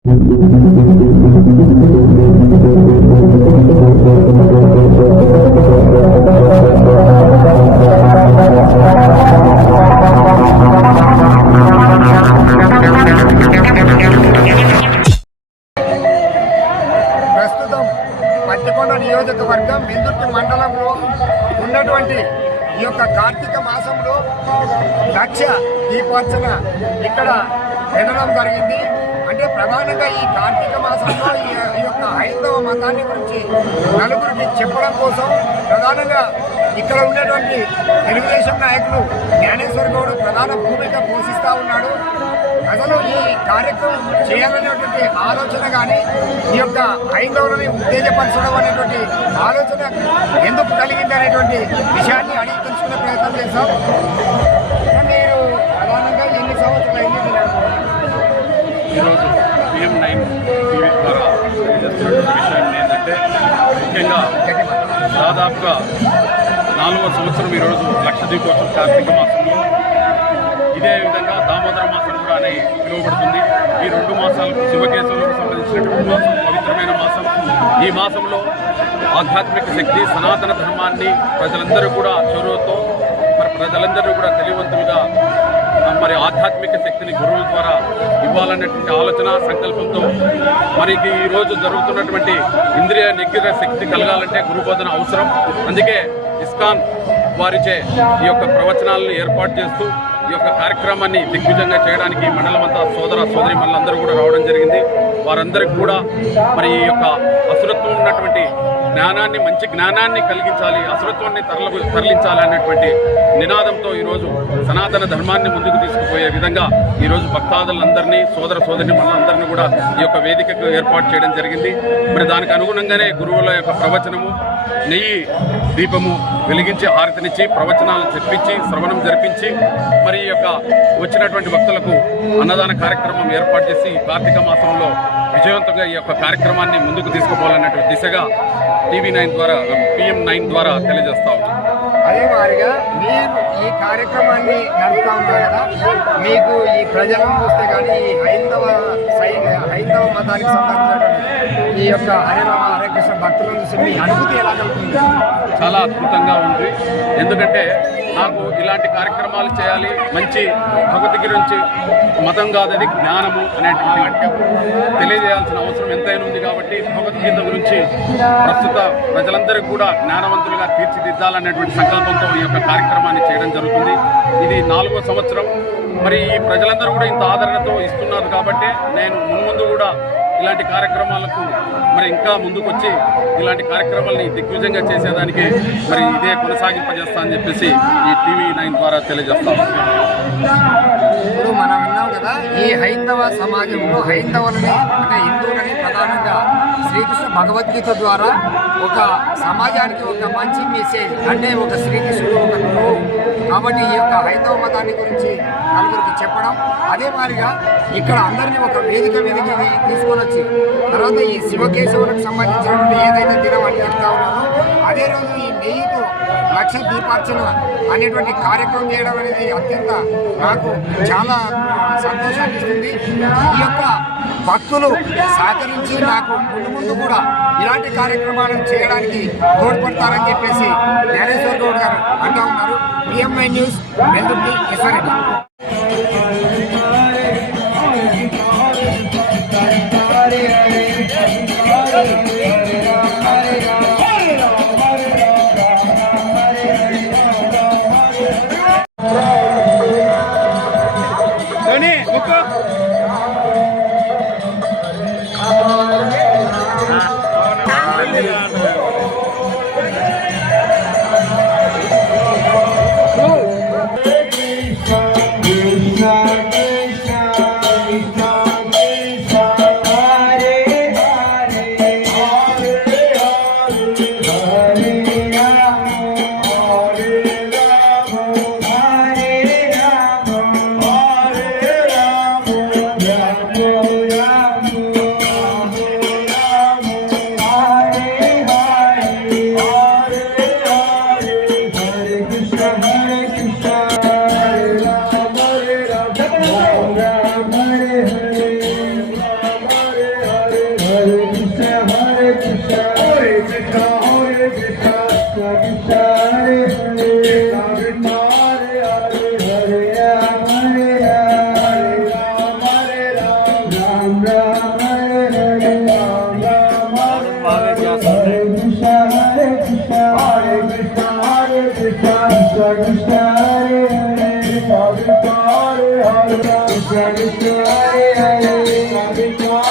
ప్రస్తుతం మట్టికొండ నియోజకవర్గం వెల్దుర్తి మండలంలో ఉన్నటువంటి ఈ యొక్క కార్తీక మాసంలో లక్ష దీపార్చన ఇక్కడ పెట్టడం జరిగింది. అంటే ప్రధానంగా ఈ కార్తీక మాసంలో ఈ యొక్క హైందవ మతాన్ని గురించి నలుగురికి చెప్పడం కోసం ప్రధానంగా ఇక్కడ ఉన్నటువంటి తెలుగుదేశం నాయకులు జ్ఞానేశ్వర్ గౌడ్ ప్రధాన భూమిక పోషిస్తూ ఉన్నాడు. అసలు ఈ కార్యక్రమం చేయాలనేటువంటి ఆలోచన కానీ ఈ యొక్క హైందవులని ఉత్తేజపరచడం అనేటువంటి ఆలోచన ఎందుకు కలిగింది అనేటువంటి విషయాన్ని అడిగి తెలుసుకునే ప్రయత్నం చేస్తాం. మీరు ప్రధానంగా ఎన్ని సంవత్సరాలు అయింది ఈరోజు PM9 టీవీ ద్వారా తెలియజేస్తున్నటువంటి విషయాన్ని ఏంటంటే ముఖ్యంగా దాదాపుగా 4వ సంవత్సరం ఈరోజు లక్ష దీపోత్సవం కార్తీక మాసంలో ఇదే విధంగా దామోదర మాసం కూడా అని పిలువబడుతుంది. ఈ 2 మాసాలకు శివకేశవులకు సంబంధించినటువంటి మాసం, పవిత్రమైన మాసం. ఈ మాసంలో ఆధ్యాత్మిక శక్తి సనాతన ధర్మాన్ని ప్రజలందరూ కూడా చొరవతో ప్రజలందరూ కూడా తెలియవంతులుగా ఆధ్యాత్మిక శక్తిని గురువుల ద్వారా ఇవ్వాలనేటువంటి ఆలోచన సంకల్పంతో మనకి ఈరోజు జరుగుతున్నటువంటి ఇంద్రియ నిగ్రహ శక్తి కలగాలంటే గురుబోధన అవసరం. అందుకే ఇస్కాన్ వారిచే ఈ యొక్క ప్రవచనాలను ఏర్పాటు చేస్తూ ఈ యొక్క కార్యక్రమాన్ని దిగ్విజయంగా చేయడానికి మండలమంతా సోదర సోదరి మనందరూ కూడా రావడం జరిగింది. వారందరికీ కూడా ఈ యొక్క అసురత్వం ఉన్నటువంటి జ్ఞానాన్ని, మంచి జ్ఞానాన్ని కలిగించాలి, అసురత్వాన్ని తరలించాలి అనేటువంటి నినాదంతో ఈరోజు సనాతన ధర్మాన్ని ముందుకు తీసుకుపోయే విధంగా ఈరోజు భక్తాదులందరినీ, సోదర సోదరిని మనందరినీ కూడా ఈ యొక్క వేదికకు ఏర్పాటు చేయడం జరిగింది. దానికి అనుగుణంగానే గురువుల యొక్క ప్రవచనము, నెయ్యి దీపము వెలిగించి హారతినిచ్చి ప్రవచనాలు చెప్పించి శ్రవణం జరిపించి ఈ యొక్క వచ్చినటువంటి భక్తులకు అన్నదాన కార్యక్రమం ఏర్పాటు చేసి ఈ కార్తీక మాసంలో విజయవంతంగా ఈ యొక్క కార్యక్రమాన్ని ముందుకు తీసుకుపోవాలన్నటువంటి దిశగా PM9 ద్వారా తెలియజేస్తా ఉన్నాం. అదే మాదిరిగా మీరు ఈ కార్యక్రమాన్ని నడుపుతా ఉన్నారు కదా, మీకు ఈ ప్రజలను చూస్తే కానీ ఈ హైందవ మతానికి సంబంధించినటువంటి ఈ యొక్క హరే రామ హరే కృష్ణ భక్తులను చూసి మీ అనుభూతి ఎలా కలుగుతుంది? చాలా అద్భుతంగా ఉంది. ఎందుకంటే నాకు ఇలాంటి కార్యక్రమాలు చేయాలి, మంచి భగవద్గీత నుంచి మతం కాదది జ్ఞానము అనేటువంటి తెలియజేయాల్సిన అవసరం ఎంతైనా ఉంది. కాబట్టి భగవద్గీత గురించి ప్రస్తుత ప్రజలందరికీ కూడా జ్ఞానవంతులుగా తీర్చిదిద్దాలనేటువంటి సంకల్పంతో ఈ యొక్క కార్యక్రమాన్ని చేయడం జరుగుతుంది. ఇది 4వ సంవత్సరం. ఈ ప్రజలందరూ కూడా ఇంత ఆదరణతో ఇస్తున్నారు కాబట్టి నేను ముందు కూడా ఇలాంటి కార్యక్రమాలకు ఇంకా ముందుకొచ్చి ఇలాంటి కార్యక్రమాలని దిగ్విజయంగా చేసేదానికి ఇదే కొనసాగింపజేస్తా అని చెప్పేసి ఈ TV9 ద్వారా తెలియజేస్తాను. ఇప్పుడు మనం విన్నాం కదా, ఈ హైందవ సమాజంలో హైందవులని అంటే హిందువులని ప్రధానంగా శ్రీకృష్ణ భగవద్గీత ద్వారా ఒక సమాజానికి ఒక మంచి మెసేజ్ అంటే ఒక శ్రీకృష్ణుడు ఒక గురువు కాబట్టి ఈ యొక్క హైందవ మతాన్ని గురించి నలుగురికి చెప్పడం, అదే మాదిరిగా ఇక్కడ అందరినీ ఒక వేదిక మీదకి తీసుకొని వచ్చి తర్వాత ఈ శివకేశవులకు సంబంధించినటువంటి ఏదైతే దినం అని చెప్తా ఉన్నారో అదే రోజు ఈ నెయ్యితో లక్ష దీపార్చన అనేటువంటి కార్యక్రమం చేయడం అనేది అత్యంత నాకు చాలా సంతోషాన్ని ఇస్తుంది. ఈ యొక్క భక్తులు సహకరించి నాకు ముందు కూడా ఇలాంటి కార్యక్రమాలను చేయడానికి తోడ్పడతారని చెప్పేసి జ్ఞానేశ్వర్ గౌడ్ గారు అంటూ ఉన్నారు. PM9 news, Veldurthi, Kishore Reddy. Krishna